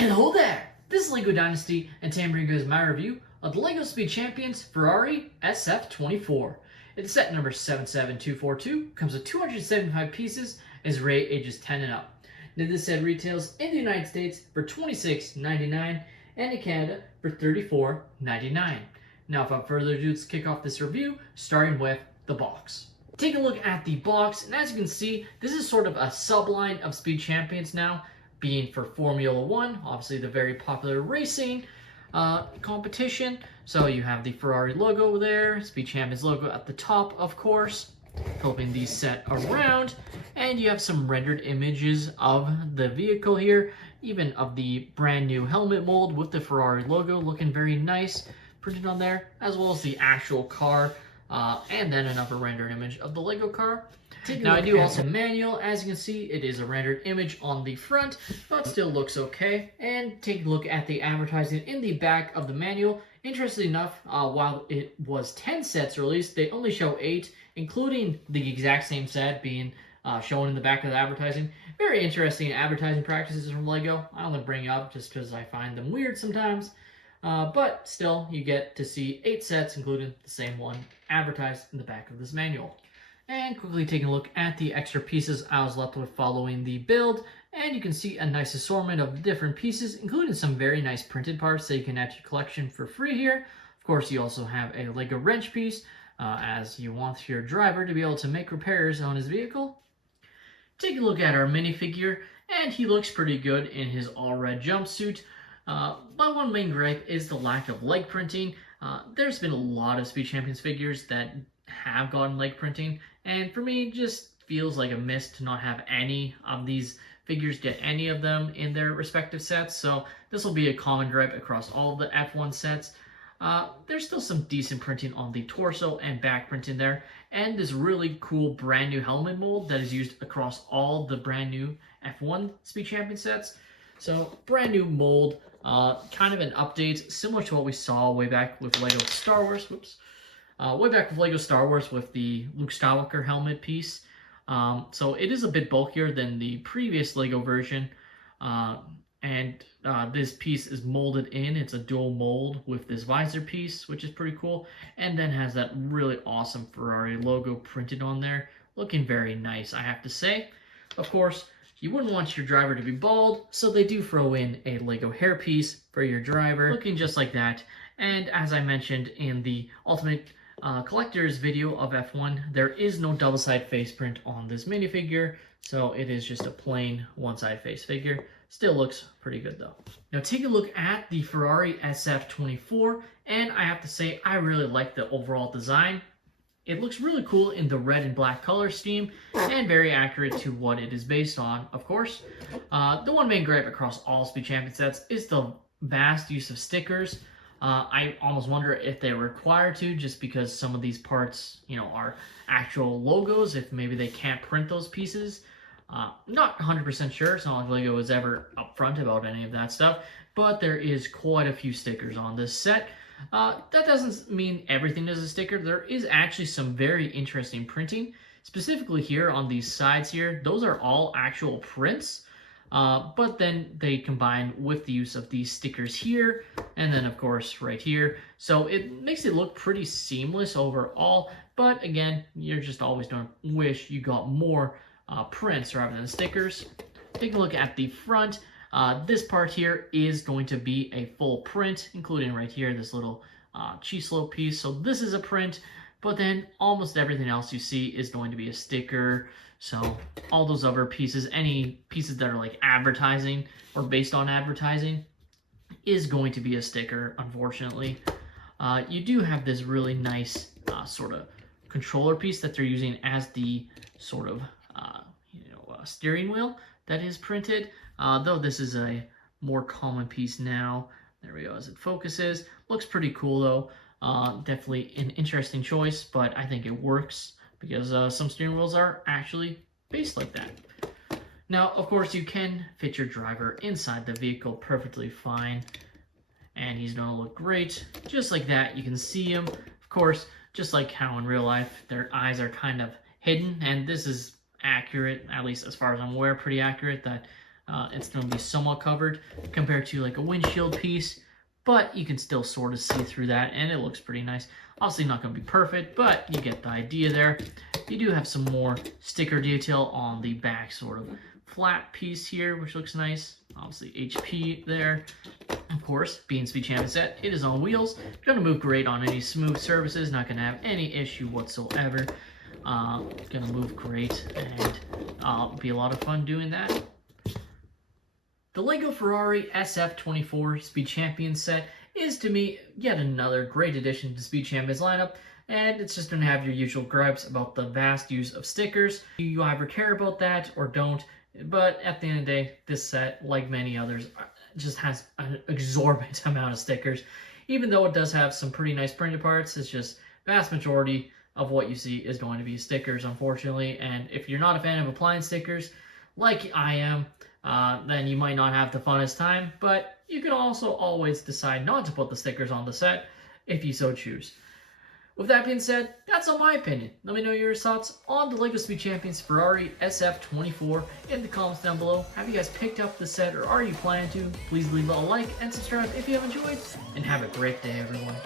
Hello there! This is LEGO Dynasty, and today I'm bringing you guys my review of the LEGO Speed Champions Ferrari SF24. It's set number 77242, comes with 275 pieces, is rated ages 10 and up. Now this set retails in the United States for $26.99 and in Canada for $34.99. Now without further ado, let's kick off this review, starting with the box. Take a look at the box, and as you can see, this is sort of a subline of Speed Champions now, being for Formula One, obviously the very popular racing competition. So you have the Ferrari logo there, Speed Champions logo at the top, of course, helping these set around. And you have some rendered images of the vehicle here, even of the brand new helmet mold with the Ferrari logo looking very nice printed on there, as well as the actual car, and then another rendered image of the Lego car. Now I do also manual. As you can see, it is a rendered image on the front, but still looks okay. And take a look at the advertising in the back of the manual. Interestingly enough, while it was 10 sets released, they only show 8, including the exact same set being shown in the back of the advertising. Very interesting advertising practices from LEGO. I only bring up just because I find them weird sometimes. But still, you get to see 8 sets, including the same one advertised in the back of this manual. And quickly taking a look at the extra pieces I was left with following the build, and you can see a nice assortment of different pieces, including some very nice printed parts that you can add to your collection for free here. Of course, you also have a Lego wrench piece, as you want your driver to be able to make repairs on his vehicle. Take a look at our minifigure, and he looks pretty good in his all-red jumpsuit. My one main gripe is the lack of leg printing. There's been a lot of Speed Champions figures that have gotten leg printing, and for me it just feels like a miss to not have any of these figures get any of them in their respective sets. So this will be a common gripe across all of the F1 sets. There's still some decent printing on the torso and back printing there, and this really cool brand new helmet mold that is used across all the brand new F1 Speed Champion sets. So brand new mold, kind of an update similar to what we saw way back with LEGO Star Wars. Way back with LEGO Star Wars with the Luke Skywalker helmet piece. So it is a bit bulkier than the previous LEGO version. And this piece is molded in. It's a dual mold with this visor piece, which is pretty cool. And then has that really awesome Ferrari logo printed on there. Looking very nice, I have to say. Of course, you wouldn't want your driver to be bald, so they do throw in a Lego hairpiece for your driver, looking just like that. And as I mentioned in the Ultimate Collector's video of F1, there is no double-side face print on this minifigure, so it is just a plain one-side face figure. Still looks pretty good though. Now take a look at the Ferrari SF24, and I have to say I really like the overall design. It looks really cool in the red and black color scheme, and very accurate to what it is based on, of course. The one main gripe across all Speed Champion sets is the vast use of stickers. I almost wonder if they're required to, just because some of these parts, are actual logos, if maybe they can't print those pieces. Not 100% sure. It's not like LEGO was ever upfront about any of that stuff, but there is quite a few stickers on this set. That doesn't mean everything is a sticker. There is actually some very interesting printing, specifically here on these sides here. Those are all actual prints. But then they combine with the use of these stickers here, and then of course right here. So it makes it look pretty seamless overall, but again, you're just always going to wish you got more prints rather than stickers. Take a look at the front. This part here is going to be a full print, including right here, this little cheese-slope piece. So this is a print, but then almost everything else you see is going to be a sticker. So all those other pieces, any pieces that are like advertising or based on advertising, is going to be a sticker, unfortunately. You do have this really nice sort of controller piece that they're using as the sort of steering wheel that is printed. Though this is a more common piece now. There we go, as it focuses. Looks pretty cool though. Definitely an interesting choice, but I think it works, because some steering wheels are actually based like that. Now, of course, you can fit your driver inside the vehicle perfectly fine, and he's gonna look great. Just like that, you can see him. Of course, just like how in real life, their eyes are kind of hidden, and this is accurate, at least as far as I'm aware, pretty accurate, that It's going to be somewhat covered compared to like a windshield piece, but you can still sort of see through that, and it looks pretty nice. Obviously not going to be perfect, but you get the idea there. You do have some more sticker detail on the back sort of flat piece here, which looks nice. Obviously HP there. Of course, being Speed Champion set, it is on wheels. Going to move great on any smooth surfaces, not going to have any issue whatsoever. Going to move great, and be a lot of fun doing that. The LEGO Ferrari SF24 Speed Champion set is, to me, yet another great addition to Speed Champions lineup, and it's just going to have your usual gripes about the vast use of stickers. You either care about that or don't, but at the end of the day, this set, like many others, just has an exorbitant amount of stickers. Even though it does have some pretty nice printed parts, it's just vast majority of what you see is going to be stickers, unfortunately. And if you're not a fan of applying stickers, like I am, then you might not have the funnest time, but you can also always decide not to put the stickers on the set if you so choose. With that being said, that's all my opinion. Let me know your thoughts on the LEGO Speed Champions Ferrari SF24 in the comments down below. Have you guys picked up the set, or are you planning to? Please leave a like and subscribe if you have enjoyed, and have a great day, everyone.